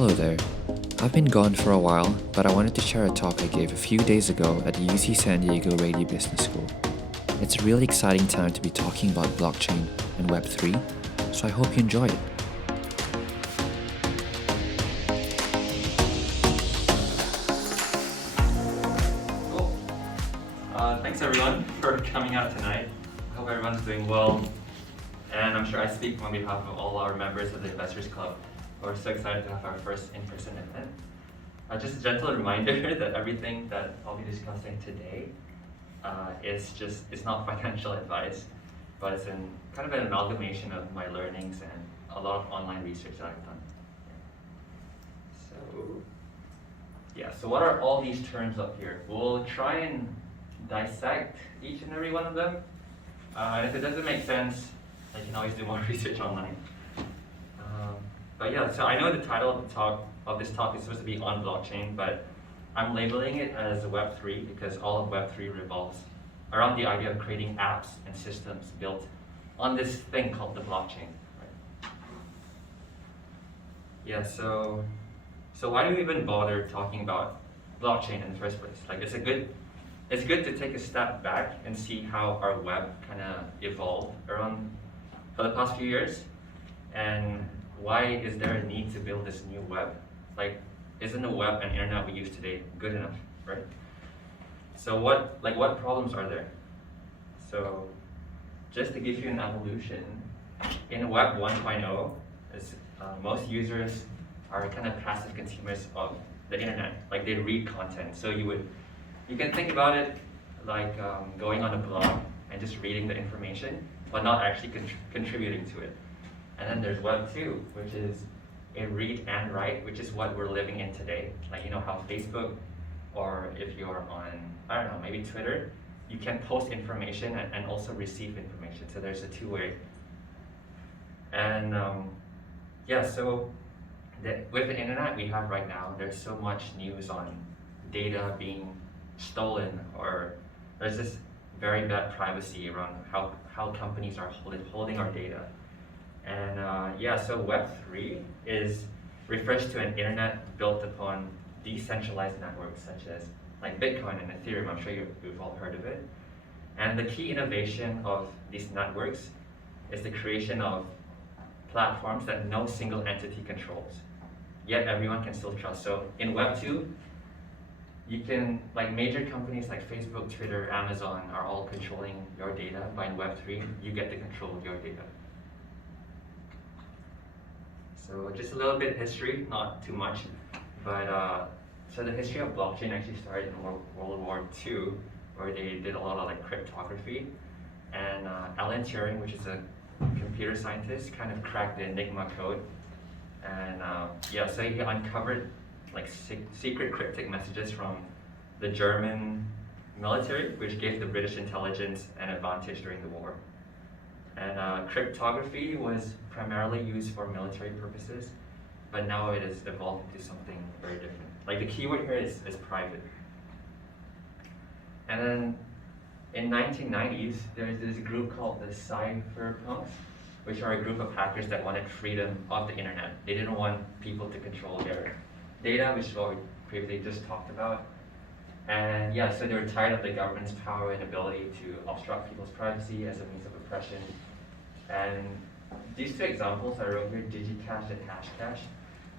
Hello there. I've been gone for a while, but I wanted to share a talk I gave a few days ago at the UC San Diego Rady Business School. It's a really exciting time to be talking about blockchain and Web3, so I hope you enjoy it. Cool. Thanks everyone for coming out tonight. I hope everyone's doing well. And I'm sure I speak on behalf of all our members of the Investors Club. We're so excited to have our first in-person event. Just a gentle reminder that everything that I'll be discussing today it's not financial advice, but it's kind of an amalgamation of my learnings and a lot of online research that I've done. So what are all these terms up here? We'll try and dissect each and every one of them. And if it doesn't make sense, I can always do more research online. But yeah, so I know the title of this talk is supposed to be on blockchain, but I'm labeling it as Web3 because all of Web3 revolves around the idea of creating apps and systems built on this thing called the blockchain. Right? Yeah, so why do we even bother talking about blockchain in the first place? Like, it's good to take a step back and see how our web kind of evolved around for the past few years, and why is there a need to build this new web? Like, isn't the web and internet we use today good enough, right? So what problems are there? So just to give you an evolution, in Web 1.0, most users are kind of passive consumers of the internet. Like, they read content. So you can think about it like going on a blog and just reading the information, but not actually contributing to it. And then there's Web 2, which is a read and write, which is what we're living in today. Like, you know how Facebook, or if you're on, I don't know, maybe Twitter, you can post information and also receive information. So there's a two-way. And so with the internet we have right now, there's so much news on data being stolen, or there's this very bad privacy around how companies are holding our data. And so Web3 refers to an internet built upon decentralized networks such as like Bitcoin and Ethereum. I'm sure you've all heard of it. And the key innovation of these networks is the creation of platforms that no single entity controls, yet everyone can still trust. So in Web2, you can, like, major companies like Facebook, Twitter, Amazon are all controlling your data, but in Web3, you get to control your data. So just a little bit of history, not too much, but so the history of blockchain actually started in World War II, where they did a lot of like cryptography, and Alan Turing, which is a computer scientist, kind of cracked the Enigma code, and so he uncovered like secret cryptic messages from the German military, which gave the British intelligence an advantage during the war. And cryptography was primarily used for military purposes, but now it has evolved into something very different. Like, the keyword here is private. And then in 1990s, there's this group called the cypherpunks, which are a group of hackers that wanted freedom of the internet. They didn't want people to control their data, which is what we previously just talked about. And so they were tired of the government's power and ability to obstruct people's privacy as a means of oppression. And these two examples I wrote here, DigiCash and Hashcash,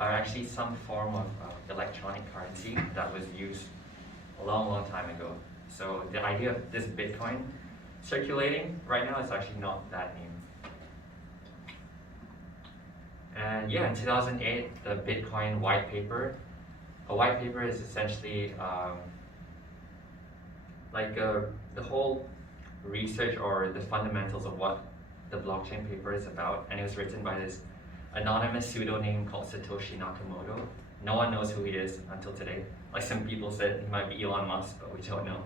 are actually some form of electronic currency that was used a long, long time ago. So the idea of this Bitcoin circulating right now is actually not that new. And in 2008, the Bitcoin white paper. A white paper is essentially the whole research or the fundamentals of what the blockchain paper is about, and it was written by this anonymous pseudonym called Satoshi Nakamoto. No one knows who he is until today. Like, some people said he might be Elon Musk, but we don't know.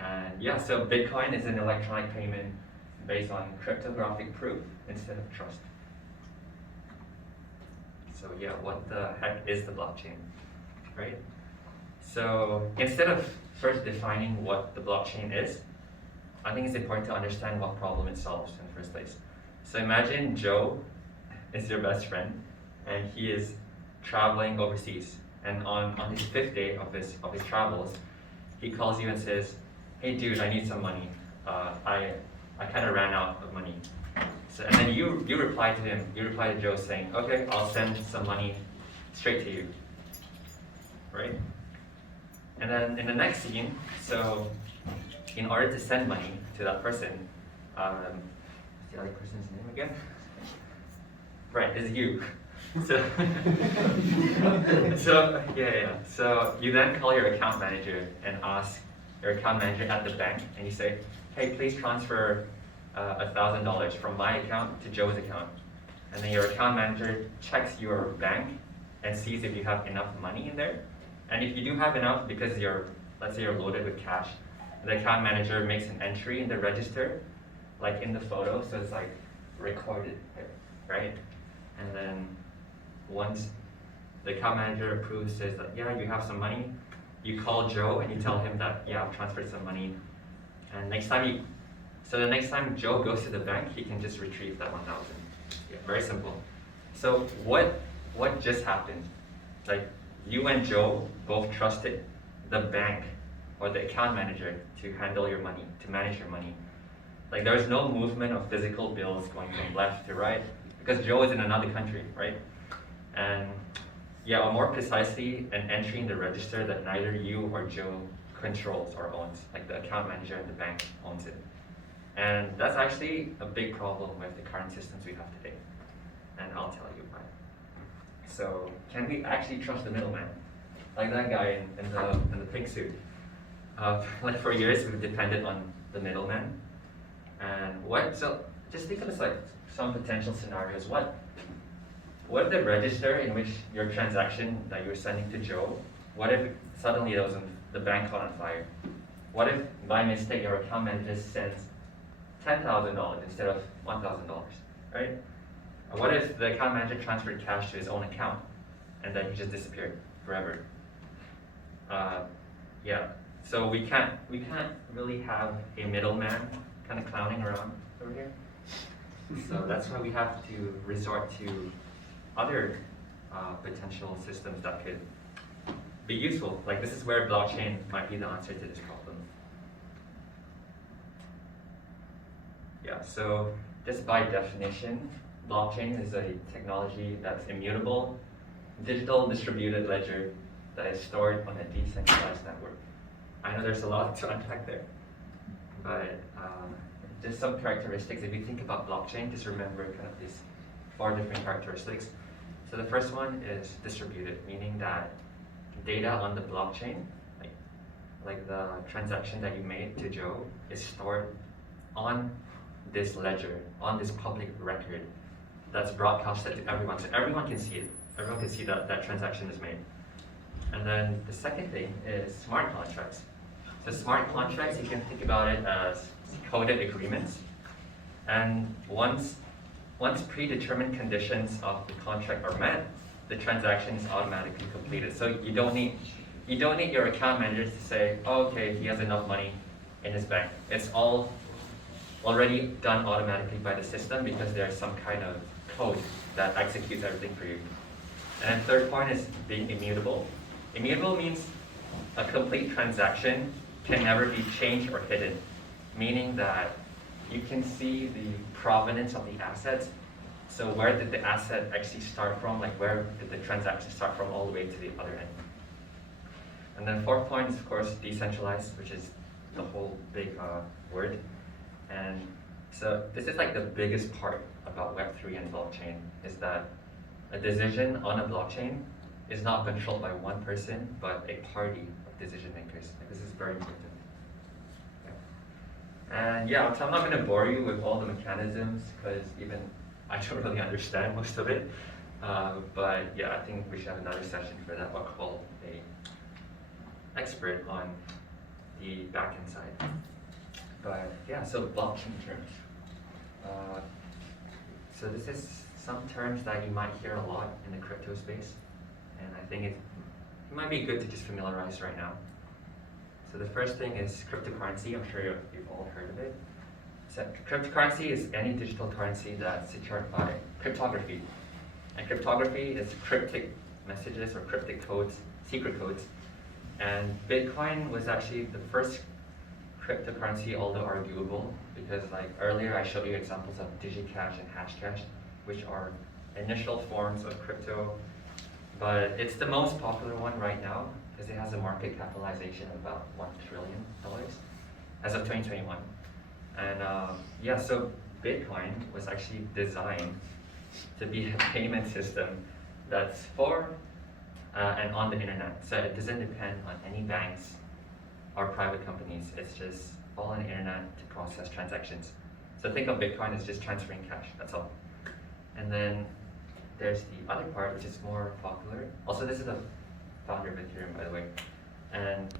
And so Bitcoin is an electronic payment based on cryptographic proof instead of trust. So what the heck is the blockchain, right? So instead of first defining what the blockchain is, I think it's important to understand what problem it solves in the first place. So imagine Joe is your best friend, and he is traveling overseas, and on his 5th day of his travels, he calls you and says, "Hey dude, I need some money. I kind of ran out of money." So, and then you reply to him. You reply to Joe saying, "Okay, I'll send some money straight to you." Right? And then in the next scene, so in order to send money to that person, what's the other person's name again? Right, it's you. So, So you then call your account manager and ask your account manager at the bank, and you say, "Hey, please transfer $1,000 from my account to Joe's account." And then your account manager checks your bank and sees if you have enough money in there. And if you do have enough, because let's say you're loaded with cash, the account manager makes an entry in the register, like in the photo, so it's like recorded there, right? And then once the account manager approves, says that, yeah, you have some money, you call Joe and you tell him that, yeah, I've transferred some money. And the next time Joe goes to the bank, he can just retrieve that 1,000. Yeah, very simple. So what just happened? Like, you and Joe both trusted the bank or the account manager to handle your money, to manage your money. Like, there's no movement of physical bills going from left to right because Joe is in another country, right? And yeah, or more precisely, an entry in the register that neither you or Joe controls or owns, like the account manager and the bank owns it. And that's actually a big problem with the current systems we have today. And I'll tell you why. So, can we actually trust the middleman? Like that guy in the pink suit. Like for years, we've depended on the middleman. And so just think of this like some potential scenarios. What if the register in which your transaction that you're sending to Joe, what if suddenly the bank caught on fire? What if by mistake your account manager sends $10,000 instead of $1,000, right? Or what if the account manager transferred cash to his own account and then he just disappeared forever? Yeah, so we can't really have a middleman kind of clowning around over here. So that's why we have to resort to other potential systems that could be useful. Like, this is where blockchain might be the answer to this problem. Yeah, so just by definition, blockchain is a technology that's immutable, digital distributed ledger that is stored on a decentralized network. I know there's a lot to unpack there, but just some characteristics. If you think about blockchain, just remember kind of these 4 different characteristics. So the first one is distributed, meaning that data on the blockchain, like the transaction that you made to Joe, is stored on this ledger, on this public record that's broadcasted to everyone. So everyone can see it. Everyone can see that that transaction is made. And then the second thing is smart contracts. So smart contracts, you can think about it as coded agreements. And once predetermined conditions of the contract are met, the transaction is automatically completed. So you don't need your account manager to say, oh, okay, he has enough money in his bank. It's all already done automatically by the system because there's some kind of code that executes everything for you. And then third point is being immutable. Immutable means a complete transaction can never be changed or hidden, meaning that you can see the provenance of the assets. So where did the asset actually start from? Like, where did the transaction start from all the way to the other end? And then fourth point is, of course, decentralized, which is the whole big word. And so this is like the biggest part about Web3 and blockchain, is that a decision on a blockchain is not controlled by one person, but a party of decision makers. Like, this is very important. And yeah, so I'm not going to bore you with all the mechanisms because even I don't really understand most of it. But yeah, I think we should have another session for that. I'll call a expert on the backend side. But yeah, so blockchain terms. So this is some terms that you might hear a lot in the crypto space, and I think it might be good to just familiarize right now. So the first thing is cryptocurrency. I'm sure you've all heard of it. So cryptocurrency is any digital currency that's secured by cryptography. And cryptography is cryptic messages or cryptic codes, secret codes. And Bitcoin was actually the first cryptocurrency, although arguable, because like earlier I showed you examples of DigiCash and Hashcash, which are initial forms of crypto, but it's the most popular one right now because it has a market capitalization of about $1 trillion as of 2021. And yeah, so Bitcoin was actually designed to be a payment system that's for and on the internet. So it doesn't depend on any banks or private companies. It's just all on the internet to process transactions. So think of Bitcoin as just transferring cash, that's all. And then there's the other part, which is more popular. Also, this is the founder of Ethereum, by the way. And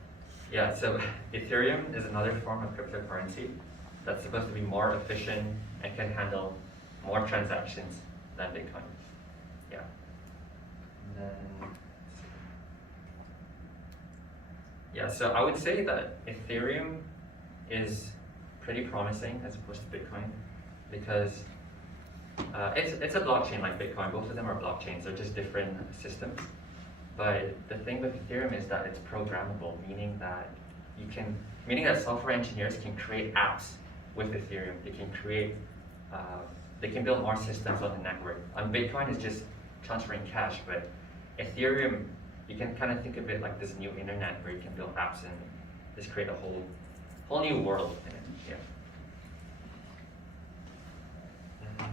yeah, so Ethereum is another form of cryptocurrency that's supposed to be more efficient and can handle more transactions than Bitcoin. Yeah. And then, yeah, so I would say that Ethereum is pretty promising as opposed to Bitcoin because it's a blockchain like Bitcoin. Both of them are blockchains. They're just different systems. But the thing with Ethereum is that it's programmable, meaning that software engineers can create apps with Ethereum. They can build more systems on the network. On Bitcoin, it's just transferring cash, but Ethereum, you can kind of think of it like this new internet where you can build apps and just create a whole new world in it. Yeah.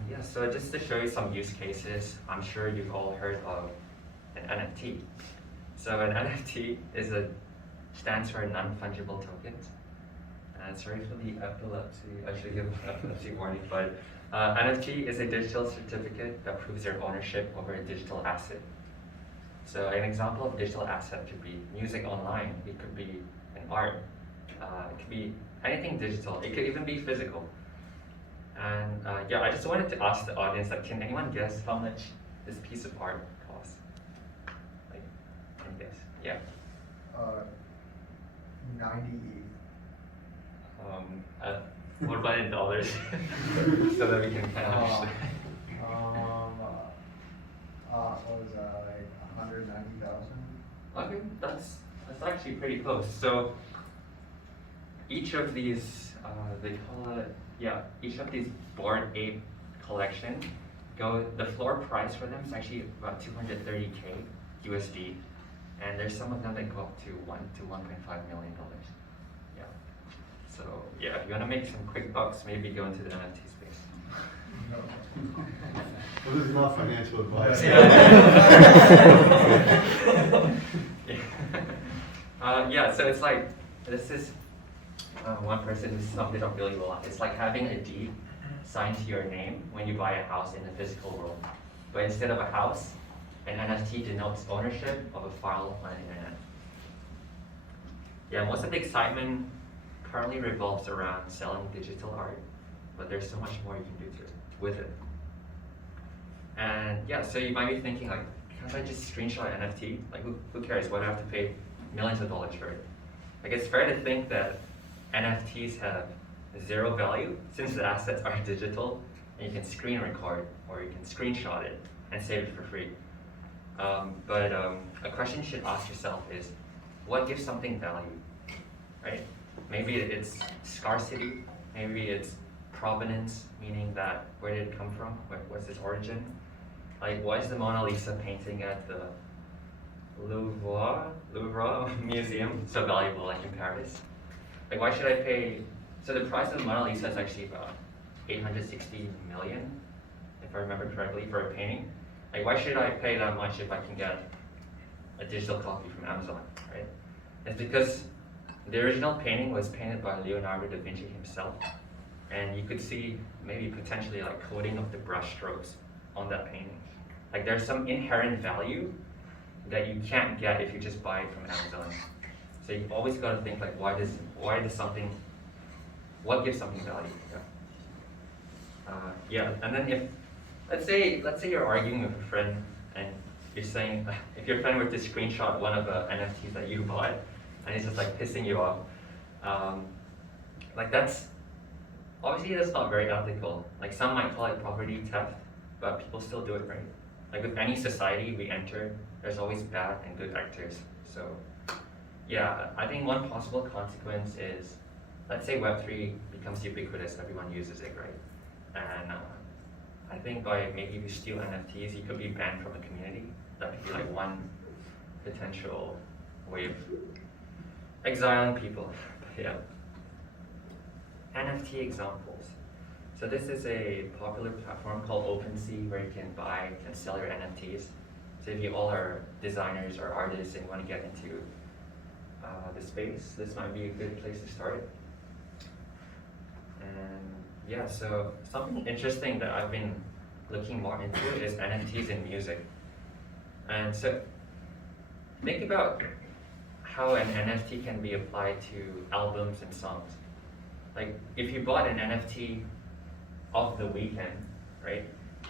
Yeah, so just to show you some use cases, I'm sure you've all heard of an NFT. So an NFT stands for non-fungible tokens. And sorry for the epilepsy, I should give epilepsy warning, but NFT is a digital certificate that proves your ownership over a digital asset. So an example of digital asset could be music online, it could be an art, it could be anything digital, it could even be physical. And yeah, I just wanted to ask the audience, like, can anyone guess how much this piece of art costs? Like, can you guess? Yeah. 90. What about in dollars? So that we can kind of understand. What was that, like 190,000? Okay, that's actually pretty close. So each of these, they call it, yeah, each of these Bored Ape collection, the floor price for them is actually about 230K USD, and there's some of them that go up to $1 to $1.5 million. Yeah. So yeah, if you want to make some quick bucks, maybe go into the NFT space. No. Well, this is not financial advice. Yeah, so it's like, this is one person who summed it up really well. It's like having a deed signed to your name when you buy a house in the physical world. But instead of a house, an NFT denotes ownership of a file on the internet. Yeah, most of the excitement currently revolves around selling digital art, but there's so much more you can do with it. And yeah, so you might be thinking like, can't I just screenshot an NFT? Like who cares? Why do I have to pay millions of dollars for it? Like it's fair to think that NFTs have zero value since the assets are digital and you can screen record or you can screenshot it and save it for free. But a question you should ask yourself is, what gives something value, right? Maybe it's scarcity, maybe it's provenance, meaning that where did it come from? What's its origin? Like, why is the Mona Lisa painting at the Louvre Museum so valuable, like in Paris? Like, why should I pay? So the price of the Mona Lisa is actually about 860 million, if I remember correctly, for a painting. Like, why should I pay that much if I can get a digital copy from Amazon, right? It's because the original painting was painted by Leonardo da Vinci himself, and you could see maybe potentially like coating of the brush strokes on that painting. Like there's some inherent value that you can't get if you just buy it from Amazon. So you always got to think like, what gives something value? Yeah, and then if let's say you're arguing with a friend and you're saying, if your friend were to screenshot one of the NFTs that you bought and it's just like pissing you off, like that's not very ethical. Like some might call it property theft, but people still do it, right? Like with any society we enter, there's always bad and good actors. So yeah, I think one possible consequence is, let's say Web3 becomes ubiquitous, everyone uses it, right? And I think by maybe if you steal NFTs, you could be banned from a community. That could be like one potential way of exiling people. But yeah. NFT examples. So this is a popular platform called OpenSea where you can buy and sell your NFTs. So if you all are designers or artists and you want to get into the space, this might be a good place to start. And yeah, so something interesting that I've been looking more into is NFTs in music. And so think about how an NFT can be applied to albums and songs. Like if you bought an NFT of the weekend, right?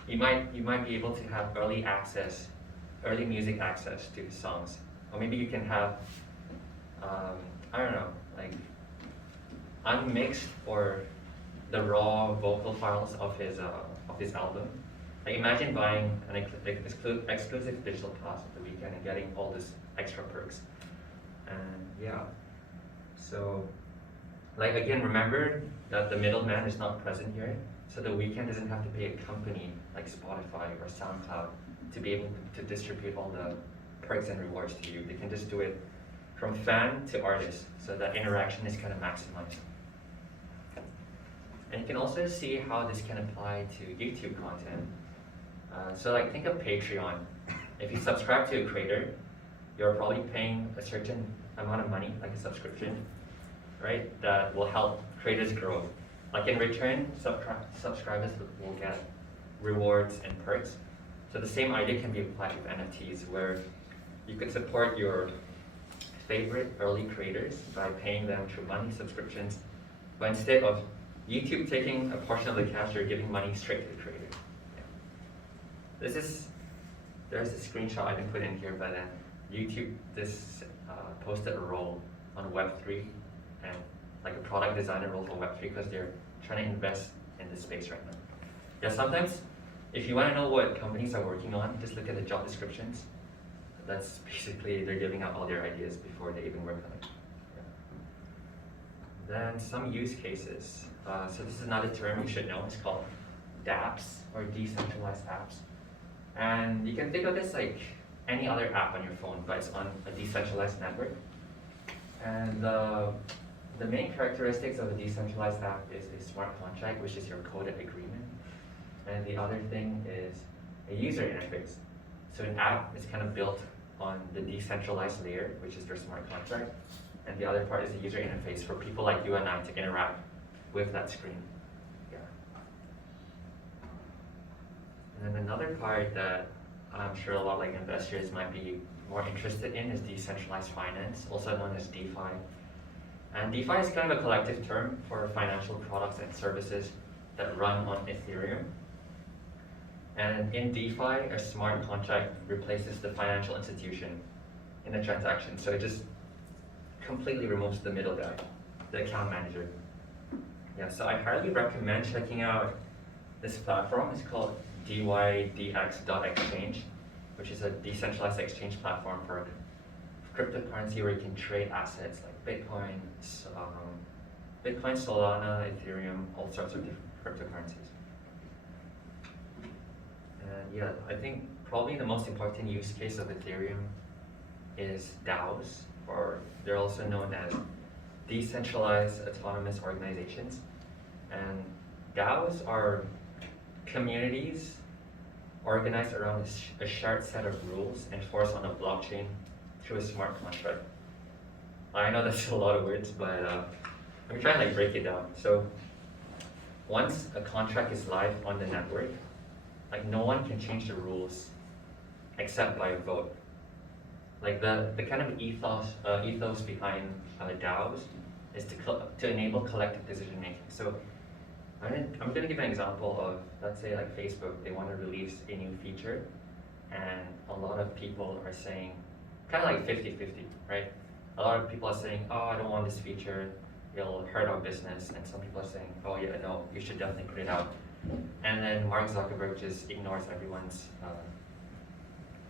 You might be able to have early music access to his songs, or maybe you can have I don't know, like unmixed or the raw vocal files of his album. Like imagine buying an exclusive digital pass of the weekend and getting all this extra perks. And yeah, so like again, remember that the middleman is not present here. So the weekend doesn't have to pay a company like Spotify or SoundCloud to be able to distribute all the perks and rewards to you. They can just do it from fan to artist, so that interaction is kind of maximized. And you can also see how this can apply to YouTube content. So like think of Patreon. If you subscribe to a creator, you're probably paying a certain amount of money, like a subscription, right? That will help creators grow. Like in return, subscribers will get rewards and perks. So the same idea can be applied with NFTs, where you could support your favorite early creators by paying them through monthly subscriptions, but instead of YouTube taking a portion of the cash, you're giving money straight to the creator. Yeah. There's a screenshot I didn't put in here, but then YouTube posted a role on Web3 and like a product designer role for Web3 because they're trying to invest in this space right now. Yeah, sometimes if you want to know what companies are working on, just look at the job descriptions. That's basically they're giving out all their ideas before they even work on it. Yeah. Then some use cases. So this is another term you should know. It's called Dapps, or decentralized apps. And you can think of this like any other app on your phone, but it's on a decentralized network. And the main characteristics of a decentralized app is a smart contract, which is your coded agreement. And the other thing is a user interface. So an app is kind of built on the decentralized layer, which is your smart contract. And the other part is the user interface for people like you and I to interact with that screen. Yeah. And then another part that I'm sure a lot of investors might be more interested in is decentralized finance, also known as DeFi. And DeFi is kind of a collective term for financial products and services that run on Ethereum. And in DeFi, a smart contract replaces the financial institution in a transaction. So it just completely removes the middle guy, the account manager. Yeah, so I highly recommend checking out this platform. It's called dydx.exchange, which is a decentralized exchange platform for cryptocurrency where you can trade assets like Bitcoin, Solana, Ethereum, all sorts of different cryptocurrencies. And yeah, I think probably the most important use case of Ethereum is DAOs, or they're also known as decentralized autonomous organizations. And DAOs are communities organized around a shared set of rules enforced on a blockchain through a smart contract. I know that's a lot of words, but let me try and break it down. So once a contract is live on the network, no one can change the rules except by a vote. Like the kind of ethos behind DAOs is to enable collective decision making. So I'm going to give an example of, let's say Facebook, they want to release a new feature, and a lot of people are saying, kind of 50-50, right? A lot of people are saying, oh, I don't want this feature, it'll hurt our business, and some people are saying, oh yeah, no, you should definitely put it out. And then Mark Zuckerberg just ignores everyone's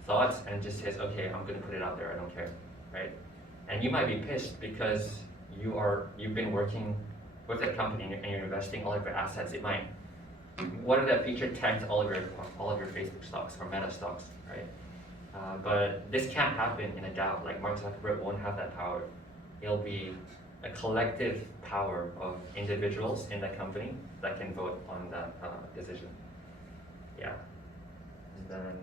thoughts and just says, okay, I'm gonna put it out there, I don't care, right? And you might be pissed because you've been working with a company and you're investing all of your assets. It might, what if that feature tagged all of your Facebook stocks or Meta stocks, right? But this can't happen in a DAO. Like Mark Zuckerberg won't have that power. It'll be a collective power of individuals in the company that can vote on that decision. Yeah. And then,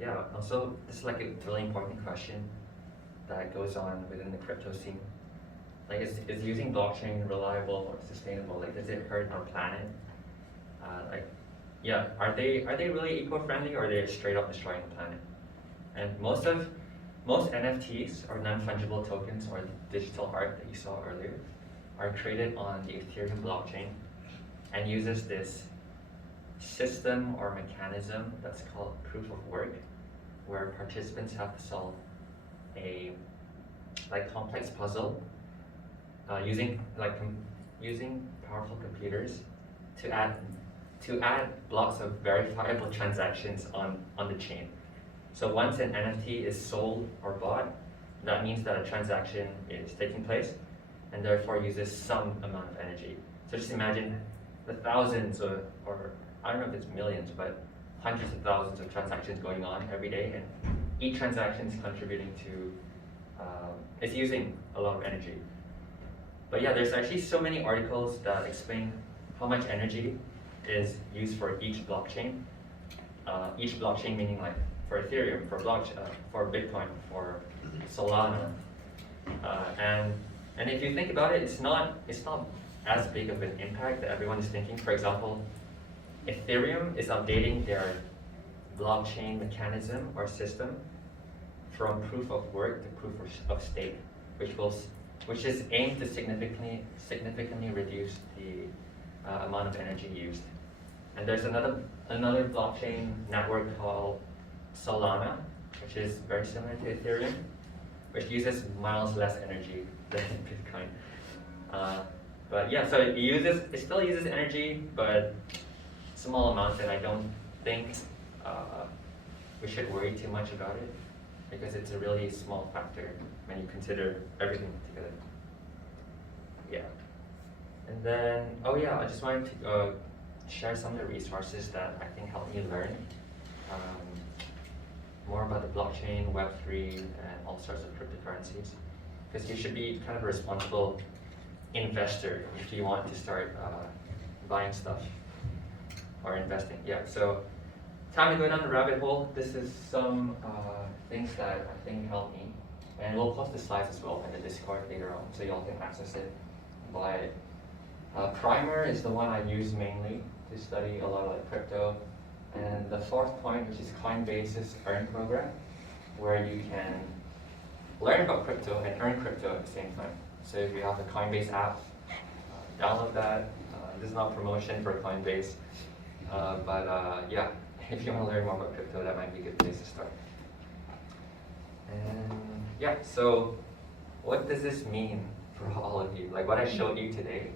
yeah, also, this is like a really important question that goes on within the crypto scene. Like, is using blockchain reliable or sustainable? Like, does it hurt our planet? Yeah, are they really eco-friendly, or are they straight up destroying the planet? And most NFTs, or non-fungible tokens, or digital art that you saw earlier, are created on the Ethereum blockchain and uses this system or mechanism that's called proof of work, where participants have to solve a complex puzzle using powerful computers to add blocks of verifiable transactions on the chain. So once an NFT is sold or bought, that means that a transaction is taking place and therefore uses some amount of energy. So just imagine the thousands or I don't know if it's millions, but hundreds of thousands of transactions going on every day, and each transaction is contributing to, it's using a lot of energy. But yeah, there's actually so many articles that explain how much energy is used for each blockchain. Each blockchain meaning like for Ethereum, for Bitcoin, for Solana, and if you think about it, it's not as big of an impact that everyone is thinking. For example, Ethereum is updating their blockchain mechanism or system from proof of work to proof of stake, which is aimed to significantly reduce the amount of energy used. And there's another blockchain network called Solana, which is very similar to Ethereum, which uses miles less energy than Bitcoin. But yeah, so it still uses energy, but small amounts, and I don't think we should worry too much about it, because it's a really small factor when you consider everything together. Yeah. And then, oh yeah, I just wanted to share some of the resources that I think helped me learn more about the blockchain, Web3, and all sorts of cryptocurrencies. Because you should be kind of a responsible investor if you want to start buying stuff or investing. Yeah, so time to go down the rabbit hole. This is some things that I think helped me. And we'll post the slides as well in the Discord later on, so y'all can access it, buy it. Primer is the one I use mainly to study a lot of like crypto. And the fourth point, which is Coinbase's Earn program, where you can learn about crypto and earn crypto at the same time. So if you have the Coinbase app, download that. This is not promotion for Coinbase, but yeah, if you want to learn more about crypto, that might be a good place to start. And yeah, so what does this mean for all of you? Like what I showed you today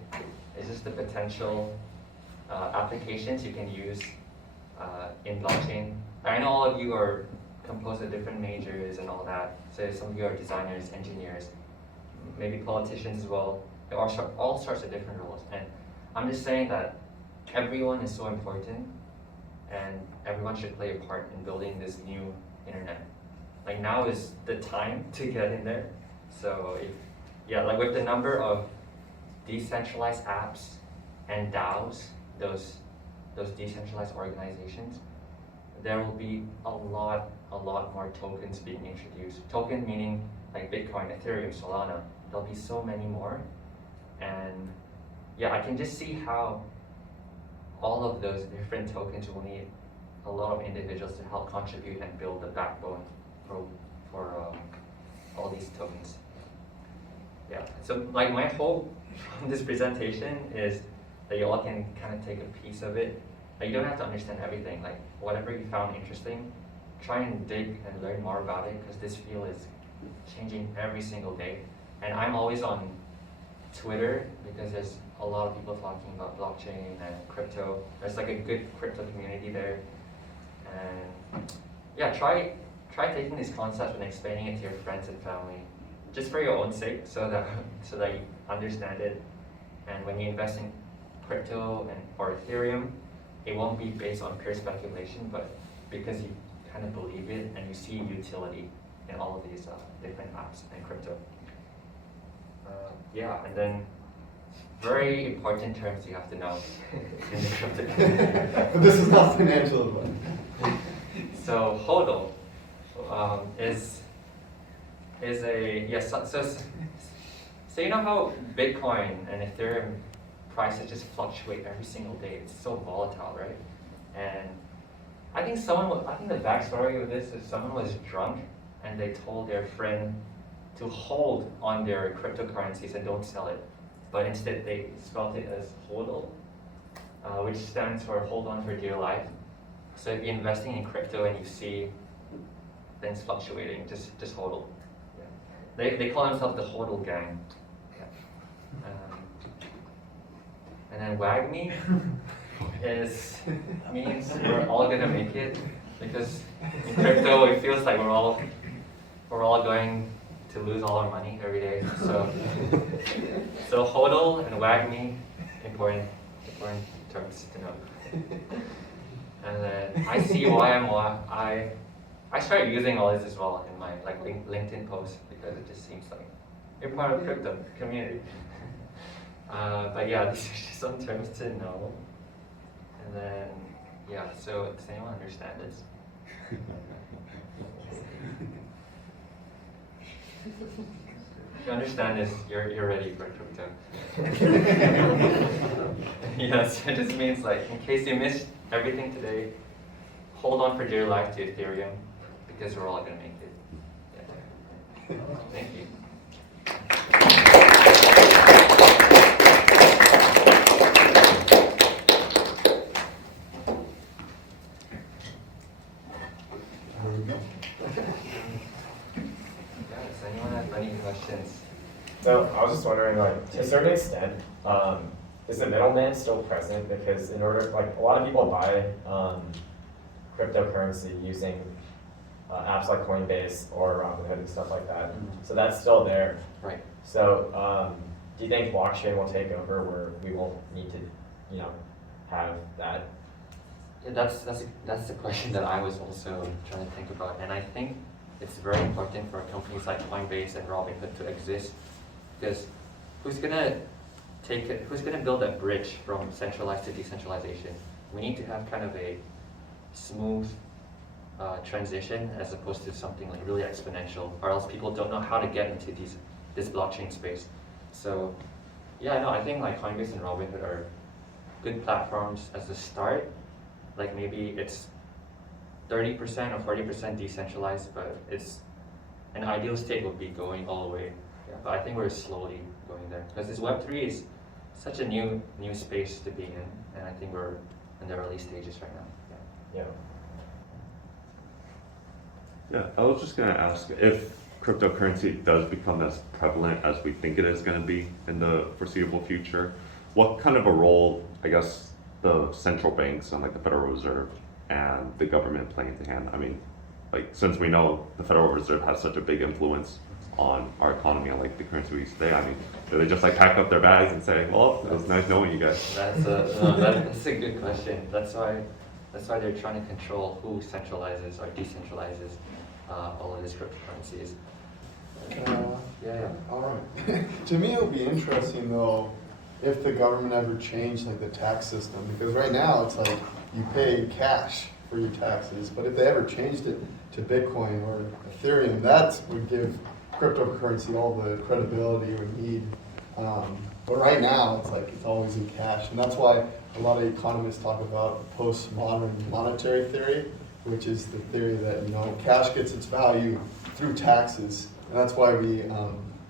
is just the potential applications you can use in blockchain. I know all of you are composed of different majors and all that. So some of you are designers, engineers, maybe politicians as well. There are all sorts of different roles. And I'm just saying that everyone is so important, and everyone should play a part in building this new internet. Like now is the time to get in there. So like with the number of decentralized apps and DAOs, those decentralized organizations, there will be a lot more tokens being introduced. Token meaning like Bitcoin, Ethereum, Solana. There'll be so many more. And yeah, I can just see how all of those different tokens will need a lot of individuals to help contribute and build the backbone for all these tokens. Yeah, so like my hope from this presentation is that you all can kind of take a piece of it. Like you don't have to understand everything. Like whatever you found interesting, try and dig and learn more about it, because this field is changing every single day. And I'm always on Twitter because there's a lot of people talking about blockchain and crypto. There's like a good crypto community there. And yeah, try taking these concepts and explaining it to your friends and family, just for your own sake, so that you understand it. And when you invest in crypto or Ethereum, it won't be based on pure speculation, but because you kind of believe it and you see utility in all of these different apps and crypto. Yeah, and then very important terms you have to know in the crypto community. But this is not financial advice. So HODL is a yes. So you know how Bitcoin and Ethereum prices just fluctuate every single day. It's so volatile, right? And I think the backstory of this is someone was drunk and they told their friend to hold on their cryptocurrencies and don't sell it. But instead they spelled it as HODL, which stands for hold on for dear life. So if you're investing in crypto and you see things fluctuating, just HODL. Yeah. They call themselves the HODL gang. Yeah. And then WAGME means we're all gonna make it, because in crypto it feels like we're all going to lose all our money every day. So HODL and WAGME, important terms to know. And then I see I started using all this as well in my LinkedIn posts, because it just seems like you're part of the crypto community. But yeah, these are just some terms to know. And then yeah, so does anyone understand this? If you understand this, you're ready for crypto. Yes, it just means in case you missed everything today, hold on for dear life to Ethereum, because we're all gonna make it. Yeah. Thank you. Does anyone have any questions? So I was just wondering, to a certain extent, is the middleman still present? Because in order, a lot of people buy cryptocurrency using apps like Coinbase or Robinhood and stuff like that. So that's still there. Right. So do you think blockchain will take over where we won't need to, have that? Yeah, that's the question that I was also trying to think about, and I think it's very important for companies like Coinbase and Robinhood to exist, because who's gonna build that bridge from centralized to decentralization? We need to have kind of a smooth transition, as opposed to something really exponential, or else people don't know how to get into this blockchain space. So yeah, no, I think Coinbase and Robinhood are good platforms as a start. Maybe it's 30% or 40% decentralized, but it's an ideal state would be going all the way. Yeah, but I think we're slowly going there, because this Web3 is such a new space to be in, and I think we're in the early stages right now. Yeah. Yeah, I was just going to ask, if cryptocurrency does become as prevalent as we think it is going to be in the foreseeable future, what kind of a role, I guess, the central banks and the Federal Reserve and the government play into hand? I mean, since we know the Federal Reserve has such a big influence on our economy and the currency we use today, I mean, do they just pack up their bags and say, well, it was nice knowing you guys? That's a good question. That's why they're trying to control who centralizes or decentralizes all of these cryptocurrencies. Yeah. All right. To me, it would be interesting though if the government ever changed the tax system, because right now it's you pay cash for your taxes, but if they ever changed it to Bitcoin or Ethereum, that would give cryptocurrency all the credibility we need. But right now it's always in cash, and that's why a lot of economists talk about postmodern monetary theory, which is the theory that cash gets its value through taxes, and that's why we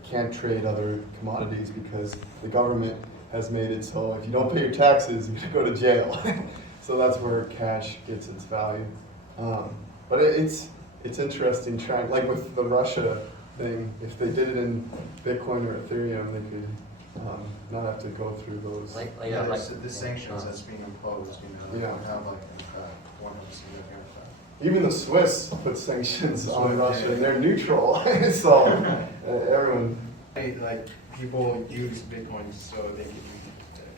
can't trade other commodities, because the government has made it so if you don't pay your taxes, you're gonna go to jail. So that's where cash gets its value. But it's interesting trying, with the Russia thing, if they did it in Bitcoin or Ethereum, they could not have to go through those. The sanctions that's being imposed, Yeah. would have one of the significant effect. even the Swiss put sanctions on Russia, and they're neutral. So everyone. Like, people use Bitcoin so they can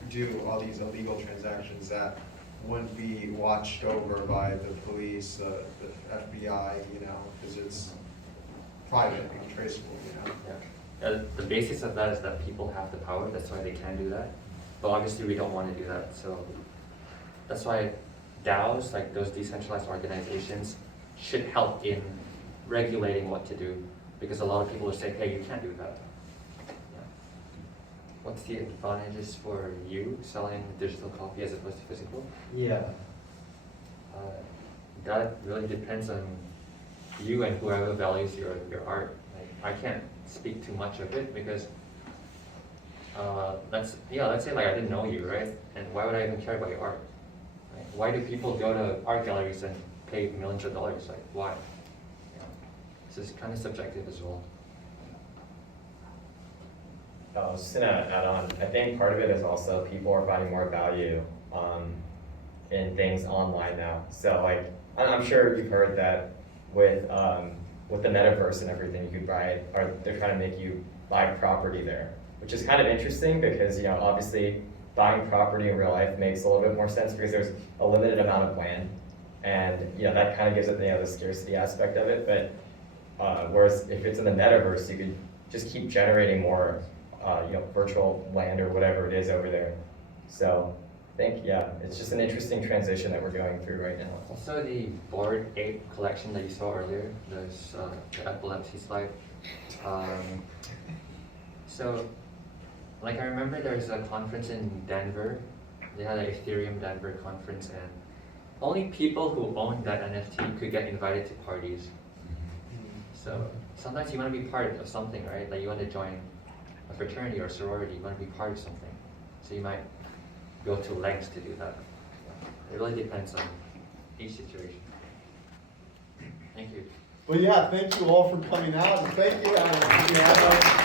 do all these illegal transactions that wouldn't be watched over by the police, the FBI, you know, because it's private and traceable, you know. Yeah. The basis of that is that people have the power, that's why they can do that. But obviously we don't want to do that, so that's why DAOs, like those decentralized organizations, should help in regulating what to do, because a lot of people are saying, hey, you can't do that. Yeah. What's the advantages for you selling digital copy as opposed to physical? Yeah. That really depends on you and whoever values your art. Like, I can't speak too much of it because let's say like I didn't know you, right? And why would I even care about your art? Right? Why do people go to art galleries and pay millions of dollars? Like, why? Yeah. So it's kind of subjective as well. I was just gonna add on, I think part of it is also people are finding more value in things online now. So like, I'm sure you've heard that with the metaverse and everything, you could buy, or they're trying to make you buy property there, which is kind of interesting because, you know, obviously buying property in real life makes a little bit more sense because there's a limited amount of land, and you know that kind of gives it, you know, the scarcity aspect of it. But whereas if it's in the metaverse, you could just keep generating more, you know, virtual land or whatever it is over there. So I think, yeah, it's just an interesting transition that we're going through right now. Also, the Bored Ape collection that you saw earlier, there's the epilepsy slide. So, like I remember there's a conference in Denver. They had an Ethereum Denver conference, and only people who owned that NFT could get invited to parties. So sometimes you want to be part of something, right? Like you want to join a fraternity or sorority, you want to be part of something. So you might go to lengths to do that. It really depends on each situation. Thank you. Well, yeah, thank you all for coming out, and thank you.